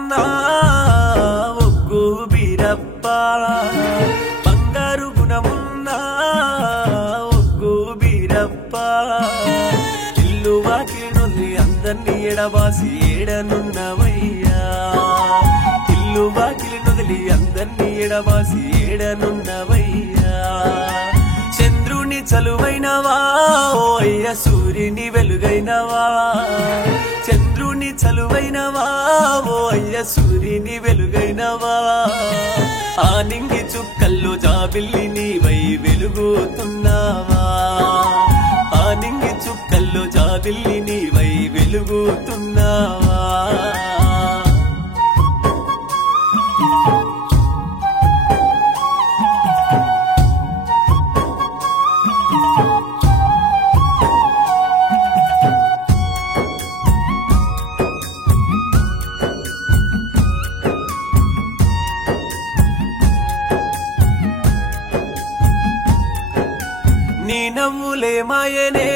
గుణమున్నా ఒగ్గు బీరప్ప బంగారు గుణమున్నా ఒగ్గు బీరప్ప ఇల్లు వాకిలి అందర్నీ ఎడబాసి ఏడనున్నవయ్యా ఇల్లు వాకిలి నొదిలి అందర్నీ ఎడబాసి ఏడనున్నవయ్యా చంద్రుని చలువైనవా ఓ అయ్య సూర్యుని వెలుగైనవా చంద్రుని చలువైనవా ఓ అయ్య సూర్యుని వెలుగైనవా ఆ నింగి చుక్కల్లో జాబిల్లి నీవై వెలుగుతున్నావా ఆ నింగి చుక్కల్లో జాబిల్లి నీవై వెలుగుతున్నావా నీ నవ్వులే మాయనే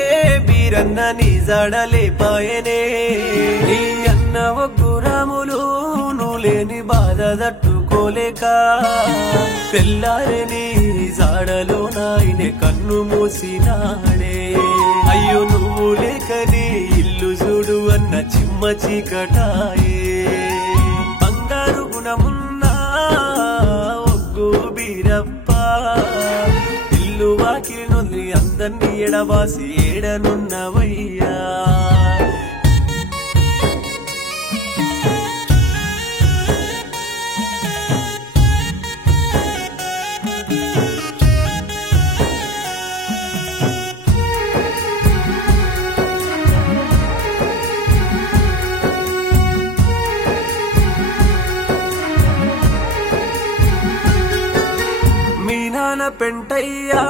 బీరన్న నీ జాడలే పాయనే నీ అన్న ఒగ్గు రాములు నువ్వు లేని బాధ తట్టుకోలేక తెల్లారే నీ జాడలో నాయనే కన్ను మూసినాడే అయ్యో నువ్వు లేక నీ ఇల్లు చూడు అన్న చిమ్మ చీకటాయే బంగారు గుణమున్నా ఒగ్గు బీరప్ప ఇల్లు వాకిలి నొదిలి అందర్నీ ఎడబాసి ఏడనున్నవయ్యా మీ నాన్న పెంటయ్యా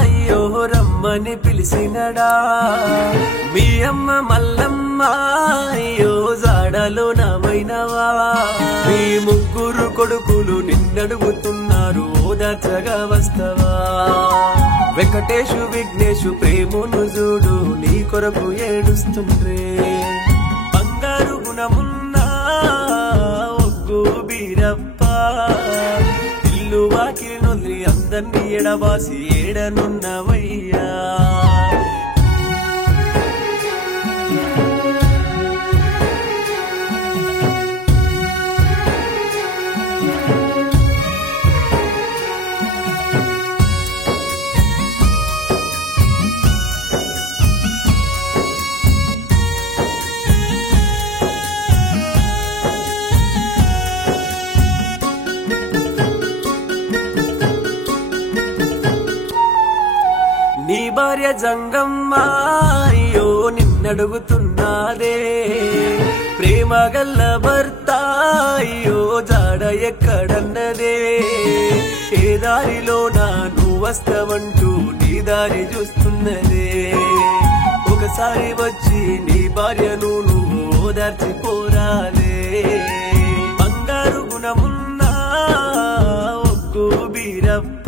అయ్యో రమ్మని పిలిచినడా మీ అమ్మ మల్లమ్మ అయ్యో జాడలో నవైనవా మీ ముగ్గురు కొడుకులు నిన్నడుగుతున్నారు ఓదార్చగా వస్తవా వెంకటేశు విఘ్నేశు ప్రేమును చూడు నీ కొరకు ఏడుస్తుండ్రే బంగారు గుణమున్నా ఒగ్గు బీరప్ప ఇల్లు వాకిలి నొదిలి అందర్నీ ఎడబాసి ఏడనున్నవయ్యా నీ భార్య జంగమ్మ అయ్యో నిన్నడుగుతున్నాదే ప్రేమ గల్ల భర్త అయ్యో జాడ ఎక్కడన్నదే ఏ దారిలో నువ్వు వస్తావంటూ నీ దారి చూస్తున్నదే ఒకసారి వచ్చి నీ భార్యను నువ్వు ఓదార్చిపోరాదే బంగారు గుణమున్నా ఒగ్గు బీరప్ప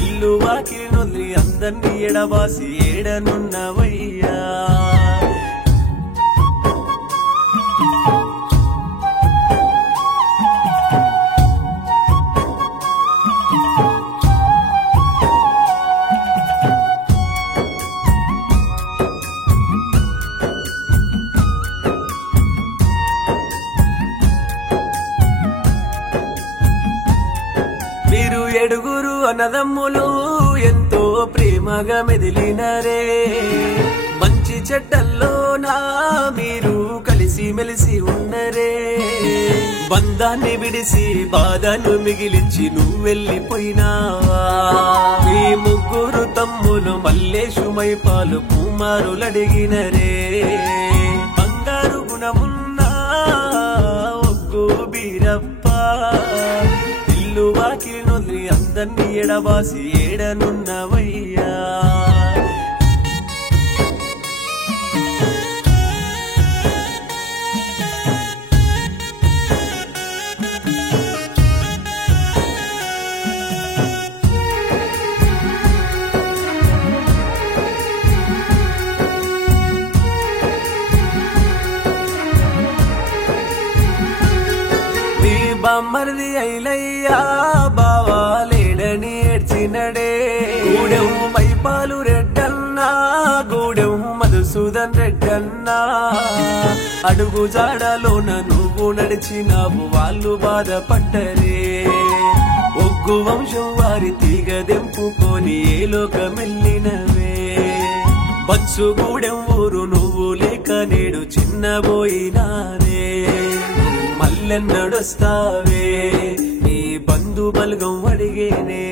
ఇల్లు వాకిలి నొదిలి అందర్నీ ఎడబాసి ఏడనున్నవయ్యా మీరు ఏడుగురు అన్నదమ్ములు ఎంతో ప్రేమగా మెదిలినరే మంచి చెడ్డల్లో మీరు కలిసి మెలిసి ఉన్నరే బంధాన్ని విడిసి బాధను మిగిలించి నువ్వు వెళ్ళిపోయినావా ఈ ముగ్గురు తమ్ములు మల్లేశు మైపాలు కుమారులడిగినరే బంగారు గుణమున్నా ఒగ్గు బీరప్ప ఇల్లు వాకిలి నొదిలి అందర్నీ ఎడబాసి ఏడనున్నవయ్యా బామ్మరిది ఐలయ్యా బావా లేడని ఏడ్చినడే గూడెం మైపాలు రెడ్డన్నా గూడెం మధుసూదన్ రెడ్డన్నా అడుగు జాడలోన నువ్వు నడిచినావు వాళ్ళు బాధపడ్డరే ఒగ్గు వంశం వారి తీగ దెంపుకొని ఏ లోకమెల్లినవే బచ్చుగూడెం ఊరు నువ్వు లేక నేడు చిన్నబోయినారే మల్లెన్నడొస్తావే నీ బంధు బలగం అడిగేనే